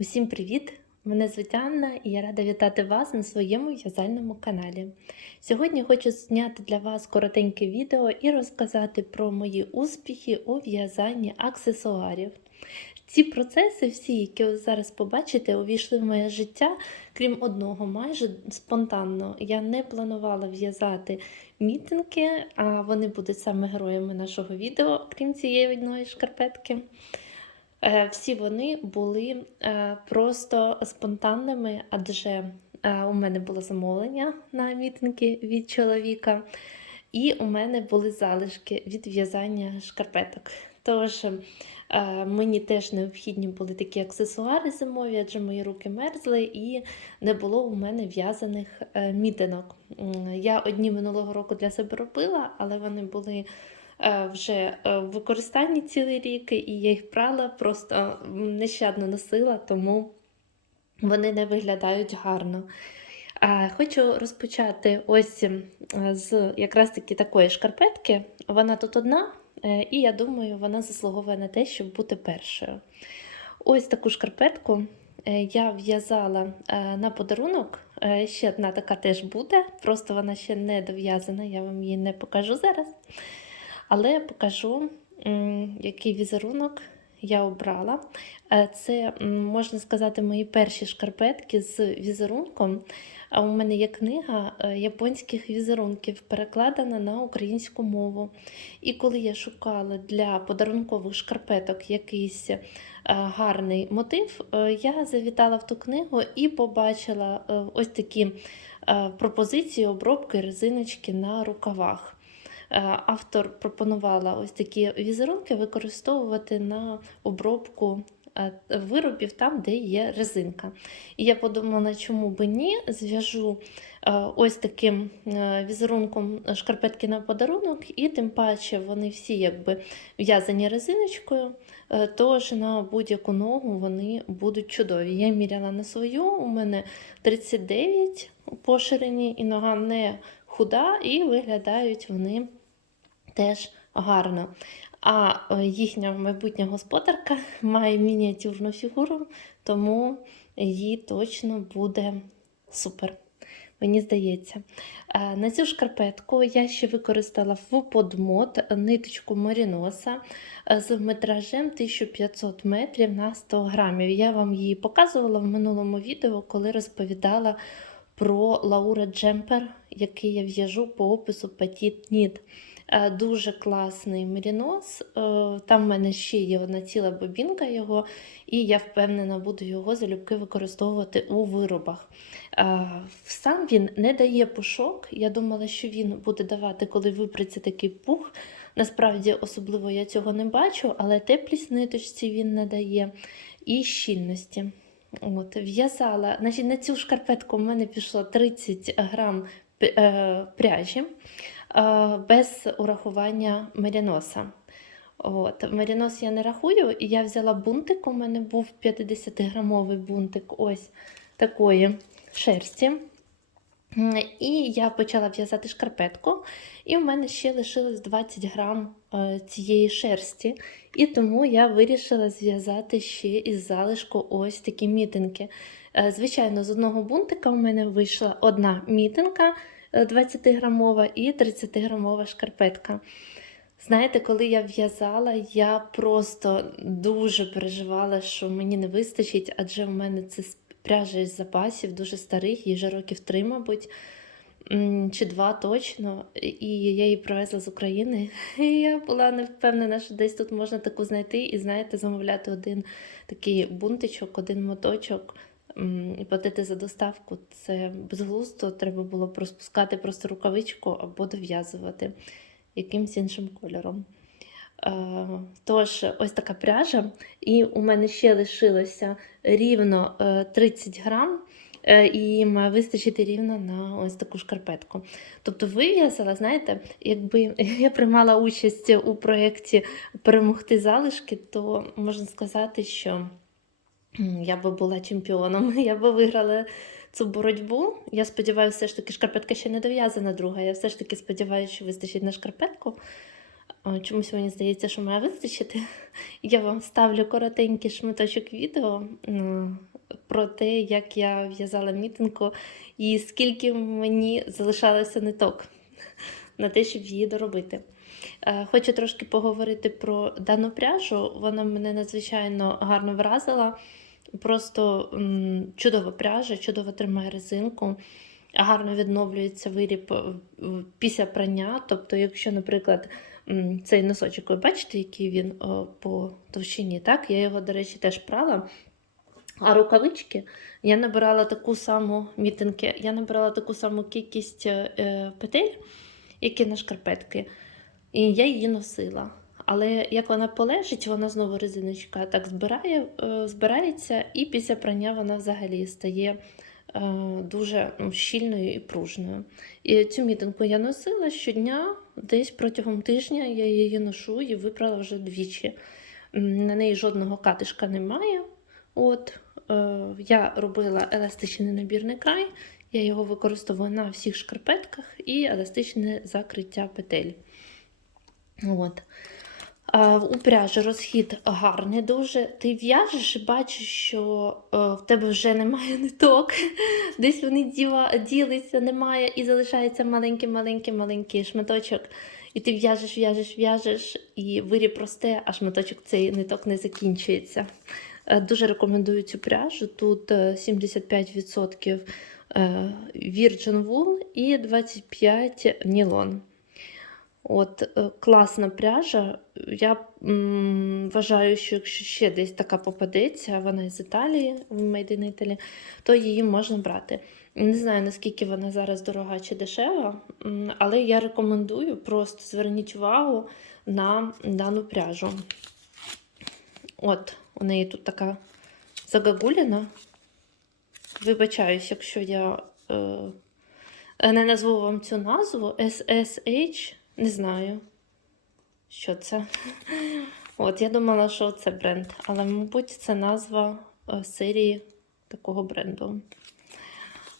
Усім привіт! Мене звуть Анна і я рада вітати вас на своєму в'язальному каналі. Сьогодні хочу зняти для вас коротеньке відео і розказати про мої успіхи у в'язанні аксесуарів. Ці процеси, всі, які ви зараз побачите, увійшли в моє життя, крім одного, майже спонтанно. Я не планувала в'язати мітинги, а вони будуть саме героями нашого відео, крім цієї одної шкарпетки. Е, Всі вони були е, просто спонтанними, адже е, у мене було замовлення на мітинги від чоловіка, і у мене були залишки від в'язання шкарпеток. Тож мені теж необхідні були такі аксесуари зимові, адже мої руки мерзли, і не було у мене в'язаних мітинок. Я одні минулого року для себе робила, але вони були вже е, в використанні цілий рік, і я їх прала, просто нещадно носила, тому вони не виглядають гарно. Хочу розпочати ось з якраз таки такої шкарпетки. Вона тут одна, е, і я думаю, вона заслуговує на те, щоб бути першою. Ось таку шкарпетку е, я в'язала е, на подарунок. Е, Ще одна така теж буде, просто вона ще не дов'язана, я вам її не покажу зараз. Але я покажу, який візерунок я обрала. Е, Це, можна сказати, мої перші шкарпетки з візерунком. А у мене є книга е, японських візерунків, перекладена на українську мову. І коли я шукала для подарункових шкарпеток якийсь е, гарний мотив, я завітала в ту книгу і побачила ось такі пропозиції обробки резиночки на рукавах. Е, Автор пропонувала ось такі візерунки використовувати на обробку е, виробів там, де є резинка. І я подумала, чому би ні, зв'яжу е, ось таким візерунком шкарпетки на подарунок, і тим паче вони всі якби в'язані резиночкою, тож на будь-яку ногу вони будуть чудові. Я міряла на свою, у мене 39 по ширині, і нога не худа, і виглядають вони теж гарно. А е, їхня майбутня господарка має мініатюрну фігуру, тому їй точно буде супер. Мені здається. Е, На цю шкарпетку я ще використала в подмот ниточку Маріноса е, з метражем 1500 метрів на 100 грамів. Я вам її показувала в минулому відео, коли розповідала про Лаура Джемпер, який я в'яжу по опису Petit Knit. Е, Дуже класний мерінос. Е, Там в мене ще є одна ціла бобінка його, і я впевнена, буду його залюбки використовувати у виробах. Е, Сам він не дає пушок. Я думала, що він буде давати, коли випреться такий пух. Насправді, особливо я цього не бачу, але теплість ниточці він надає і щільності. От, в'язала. Значить, на цю шкарпетку в мене пішло 30 грам пряжі без урахування меріноса. От, мерінос я не рахую, і я взяла бунтик. У мене був 50-грамовий бунтик ось такої шерсті. І я почала в'язати шкарпетку, і в мене ще лишилось 20 грам е, цієї шерсті. І тому я вирішила зв'язати ще із залишку ось такі мітинки. Е, Звичайно, з одного бунтика у мене вийшла одна мітинка 20-грамова і 30-грамова шкарпетка. Знаєте, коли я в'язала, я просто дуже переживала, що мені не вистачить, адже в мене це пряжа із запасів, дуже старих, їй вже років три, мабуть, чи два точно. І я її привезла з України. І я була не впевнена, що десь тут можна таку знайти і, знаєте, замовляти один такий бунтичок, один моточок. І платити за доставку це безглуздо, треба було розпускати просто рукавичку або дов'язувати якимсь іншим кольором. Е, Тож, ось така пряжа, і у мене ще лишилося рівно е, 30 грам, е, і має вистачити рівно на ось таку шкарпетку. Тобто вив'язала, знаєте, якби я приймала участь у проєкті перемогти залишки, то можна сказати, що я би була чемпіоном, я би виграла цю боротьбу. Я сподіваюся, все ж таки шкарпетка ще не дов'язана друга. Я все ж таки сподіваюся, що вистачить на шкарпетку. Чомусь мені здається, що має вистачити. Я вам ставлю коротенький шматочок відео про те, як я в'язала мітинку і скільки мені залишалося ниток на те, щоб її доробити. Е, Хочу трошки поговорити про дану пряжу. Вона мене надзвичайно гарно вразила. Просто м, чудова пряжа, чудово тримає резинку, гарно відновлюється виріб е, після прання. Тобто, якщо, наприклад, цей носочок, ви бачите, який він по товщині, так? Я його, до речі, теж прала. А рукавички я набирала таку саму мітинки, я набирала таку саму кількість е, петель, які на шкарпетки, і я її носила. Але як вона полежить, вона знову резиночка так збирає, е, збирається, і після прання вона взагалі стає е, дуже ну, щільною і пружною. І цю мітинку я носила щодня, десь протягом тижня я її ношу і випрала вже двічі. На неї жодного катишка немає. От, е, я робила еластичний набірний край, я його використовую на всіх шкарпетках і еластичне закриття петель. От. А, у пряжі розхід гарний дуже. Ти в'яжеш і бачиш, що е, в тебе вже немає ниток. Десь вони діла, немає, і залишається маленький-маленький-маленький шматочок. І ти в'яжеш, в'яжеш, в'яжеш, і виріб росте, а шматочок цей ниток не закінчується. Е, Дуже рекомендую цю пряжу. Тут е, 75% е, Virgin Wool і 25% нілон. От, е, класна пряжа. Я м, вважаю, що якщо ще десь така попадеться, вона із Італії, в Made in Italy, то її можна брати. Не знаю, наскільки вона зараз дорога чи дешева, але я рекомендую просто зверніть увагу на дану пряжу. От, у неї тут така загагуліна. Вибачаюсь, якщо я е, не назву вам цю назву SSH, не знаю, що це. От, я думала, що це бренд, але, мабуть, це назва е, серії такого бренду.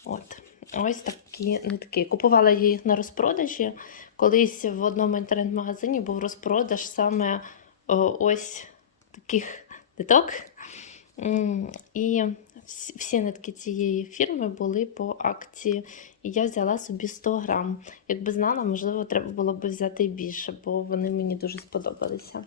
От. Ось такі нитки. Купувала я їх на розпродажі. Колись в одному інтернет-магазині був розпродаж саме ось таких ниток. І всі, нитки цієї фірми були по акції. І я взяла собі 100 грам. Якби знала, можливо, треба було б взяти більше, бо вони мені дуже сподобалися.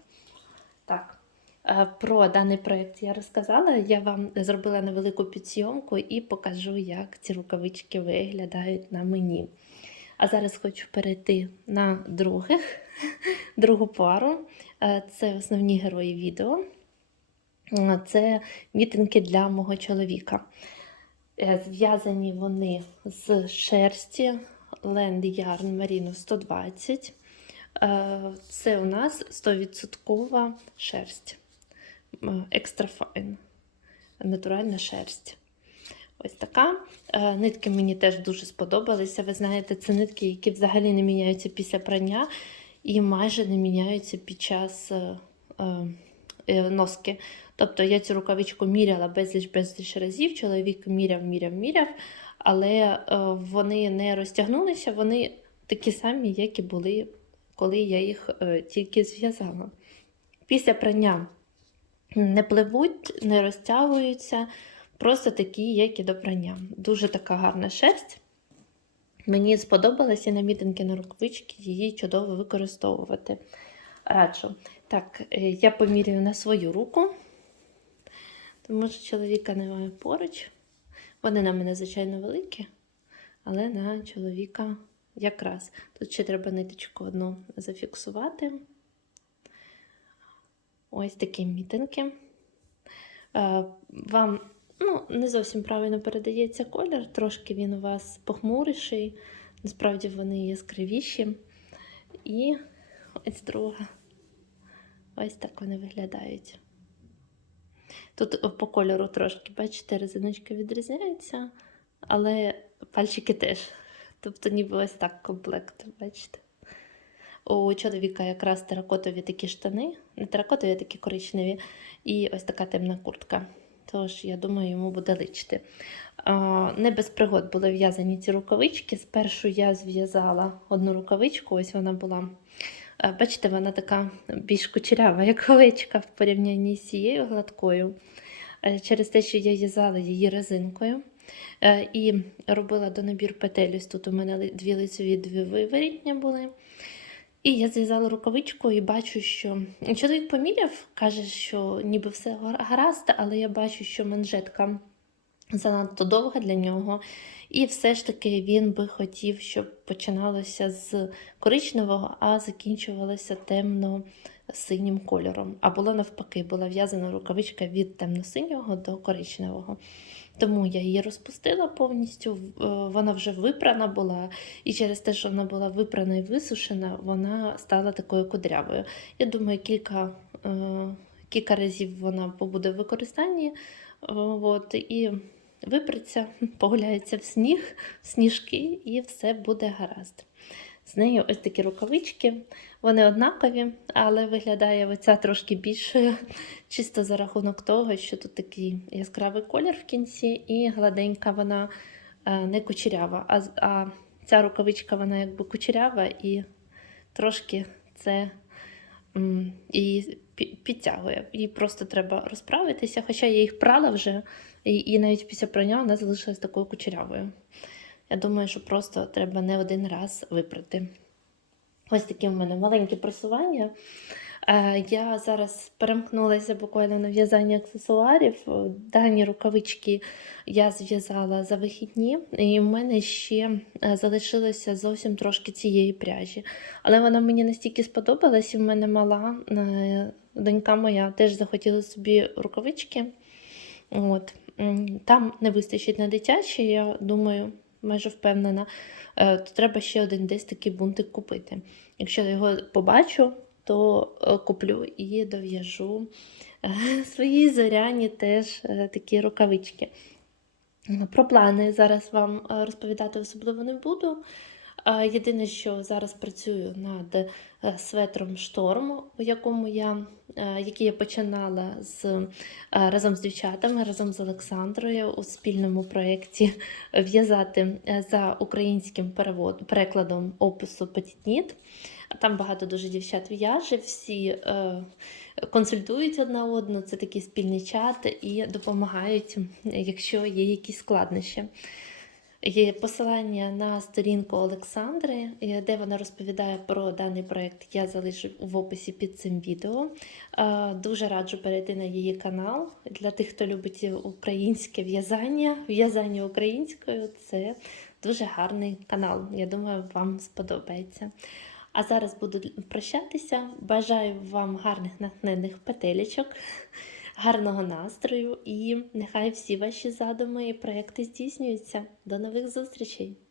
Так. е, Про даний проєкт я розказала. Я вам зробила невелику підсйомку і покажу, як ці рукавички виглядають на мені. А зараз хочу перейти на других, другу пару. Е, Це основні герої відео. Це мітинги для мого чоловіка. Е, Зв'язані вони з шерсті Land Yarn Merino 120. Е, Це у нас 100% шерсть. Екстра файн. Натуральна шерсть. Ось така. Е, Нитки мені теж дуже сподобалися. Ви знаєте, це нитки, які взагалі не міняються після прання і майже не міняються під час носки. Тобто я цю рукавичку міряла безліч-безліч разів, чоловік міряв, міряв, міряв, але е, вони не розтягнулися, вони такі самі, як і були, коли я їх е, тільки зв'язала. Після прання не пливуть, не розтягуються, просто такі, як і до прання. Дуже така гарна шерсть. Мені сподобалося на мітинги на рукавички її чудово використовувати. Раджу. Так, е, я поміряю на свою руку, тому що чоловіка немає поруч. Вони на мене, звичайно, великі, але на чоловіка якраз. Тут ще треба ниточку одну зафіксувати. Ось такі мітинки. Е, Вам ну, не зовсім правильно передається колір, трошки він у вас похмуріший, насправді вони яскравіші. І ось друга. Ось так вони виглядають. Тут по кольору трошки, бачите, резиночка відрізняється, але пальчики теж. Тобто, ніби ось так комплект, бачите. У чоловіка якраз теракотові такі штани, не теракотові, а такі коричневі, і ось така темна куртка. Тож, я думаю, йому буде личити. Не без пригод були в'язані ці рукавички. Спершу я зв'язала одну рукавичку, ось вона була Е, Бачите, вона така більш кучерява, як овечка в порівнянні з цією гладкою. Е, Через те, що я в'язала її резинкою е, і робила до набір петель. Ось Тут у мене дві лицеві, дві виворітні були. І я зв'язала рукавичку і бачу, що чоловік поміряв, каже, що ніби все гаразд, але я бачу, що манжетка занадто довга для нього. І все ж таки він би хотів, щоб починалося з коричневого, а закінчувалося темно-синім кольором. А було навпаки, була в'язана рукавичка від темно-синього до коричневого. Тому я її розпустила повністю, е, вона вже випрана була, і через те, що вона була випрана і висушена, вона стала такою кудрявою. Я думаю, кілька, е, кілька разів вона побуде в використанні. е, От, і випреться, погуляється в сніг, в сніжки, і все буде гаразд. З нею ось такі рукавички. Вони однакові, але виглядає оця трошки більшою, чисто за рахунок того, що тут такий яскравий колір в кінці, і гладенька вона е, не кучерява. А, а ця рукавичка вона якби кучерява і трошки це і підтягує. Їй просто треба розправитися, хоча я їх прала вже, і, і навіть після прання вона залишилась такою кучерявою. Я думаю, що просто треба не один раз випрати. Ось такі в мене маленькі просування. Е, Я зараз перемкнулася буквально на в'язання аксесуарів. Е, Дані рукавички я зв'язала за вихідні, і в мене ще е, залишилося зовсім трошки цієї пряжі. Але вона мені настільки сподобалась, і в мене мала донька моя теж захотіла собі рукавички. От. Там не вистачить на дитячі, я думаю, майже впевнена. Е, То треба ще один десь такий бунтик купити. Якщо я його побачу, то е, куплю і дов'яжу е, свої зоряні теж такі рукавички. Про плани зараз вам розповідати особливо не буду. Єдине, що зараз працюю над е, светром шторм, у якому я, е, який я починала з, е, разом з дівчатами, разом з Олександрою у спільному проєкті в'язати за українським перевод, перекладом опису Petitnit. Там багато дуже дівчат в'яже, всі е, консультують одна одну, це такий спільний чат і допомагають, якщо є якісь складнощі. Є посилання на сторінку Олександри, е, де вона розповідає про даний проєкт. Я залишу в описі під цим відео. Е, Дуже раджу перейти на її канал. Для тих, хто любить українське в'язання, в'язання українською це дуже гарний канал. Я думаю, вам сподобається. А зараз буду прощатися. Бажаю вам гарних натхненних петелечок, гарного настрою і нехай всі ваші задуми і проекти здійснюються. До нових зустрічей!